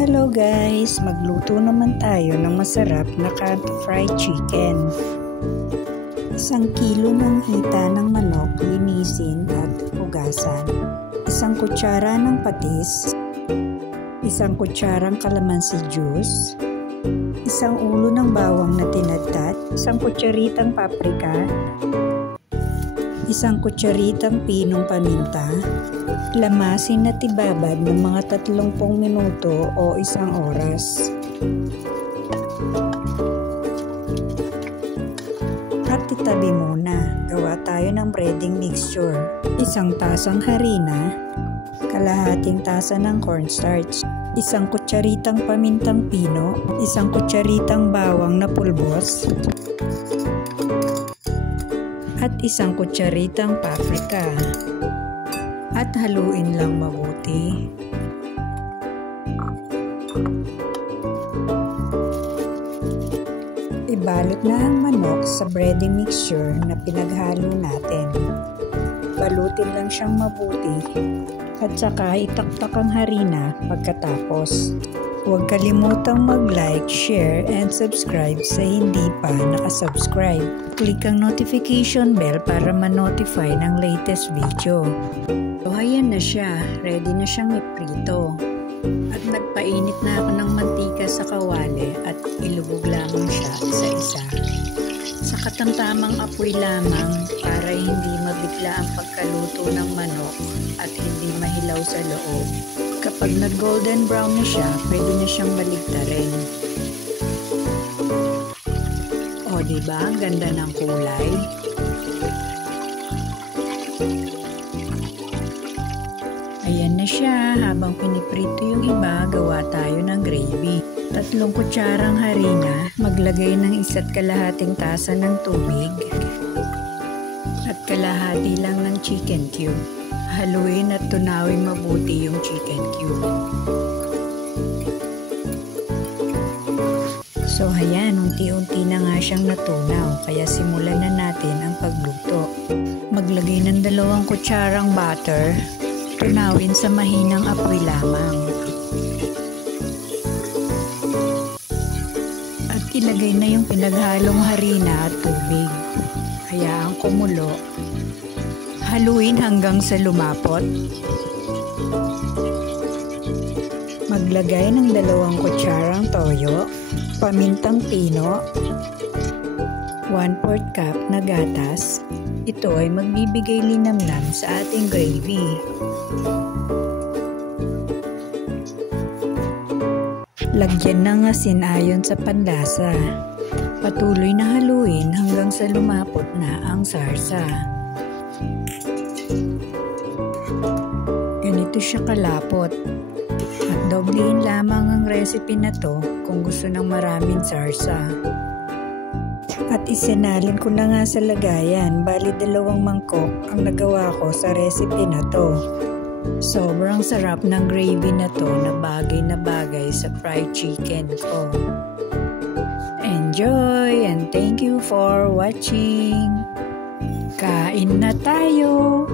Hello guys! Magluto naman tayo ng masarap na canto fried chicken. 1 kilo ng hita ng manok, linisin at hugasan. 1 kutsara ng patis. 1 kutsarang kalamansi juice. 1 ulo ng bawang na tinadtad. 1 kutsaritang paprika. 1 kutsaritang pinong paminta. Lamasin at ibabad ng mga 30 minuto o 1 oras. At itabi muna. Gawa tayo ng breading mixture. 1 tasang harina, kalahating tasa ng cornstarch, 1 kutsaritang pamintang pino, 1 kutsaritang bawang na pulbos, at 1 kutsaritang paprika. At haluin lang mabuti. Ibalot na ang manok sa breading mixture na pinaghalo natin. Balutin lang siyang mabuti at saka itaktak ang harina pagkatapos. Huwag kalimutang mag-like, share, and subscribe sa hindi pa nakasubscribe. Click ang notification bell para ma-notify ng latest video. So, ayan na siya. Ready na siyang iprito. At nagpainit na ako ng mantika sa kawali at ilubog lamang siya isa-isa. Sa katamtamang apoy lamang para hindi mabigla ang pagkaluto ng manok at hindi mahilaw sa loob. Kapag nag-golden brown na siya, pwede na siyang baligtarin. O, diba? Ang ganda ng kulay. Ayan na siya. Habang piniprito yung iba, gawa tayo ng gravy. 3 kutsarang harina, maglagay ng 1.5 tasa ng tubig at kalahati lang ng chicken cube. Haluin at tunawin mabuti yung chicken cube. So ayan, unti-unti na nga siyang natunaw, kaya simulan na natin ang pagluto. Maglagay ng 2 kutsarang butter, tunawin sa mahinang apoy lamang. At ilagay na yung pinaghalong harina at tubig. Hayaang kumulo. Haluin hanggang sa lumapot. Maglagay ng 2 kutsarang toyo, pamintang pino, 1/4 cup na gatas. Ito ay magbibigay linamnam sa ating gravy. Lagyan ng asin ayon sa panlasa. Patuloy na haluin hanggang sa lumapot na ang sarsa. Ganito siya kalapot. At doblein lamang ang recipe na to kung gusto ng maraming sarsa. At isinalin ko na nga sa lagayan, bali 2 mangkok ang nagawa ko sa recipe na to. Sobrang sarap ng gravy na to na bagay sa fried chicken ko. Enjoy and thank you for watching. Kain na tayo!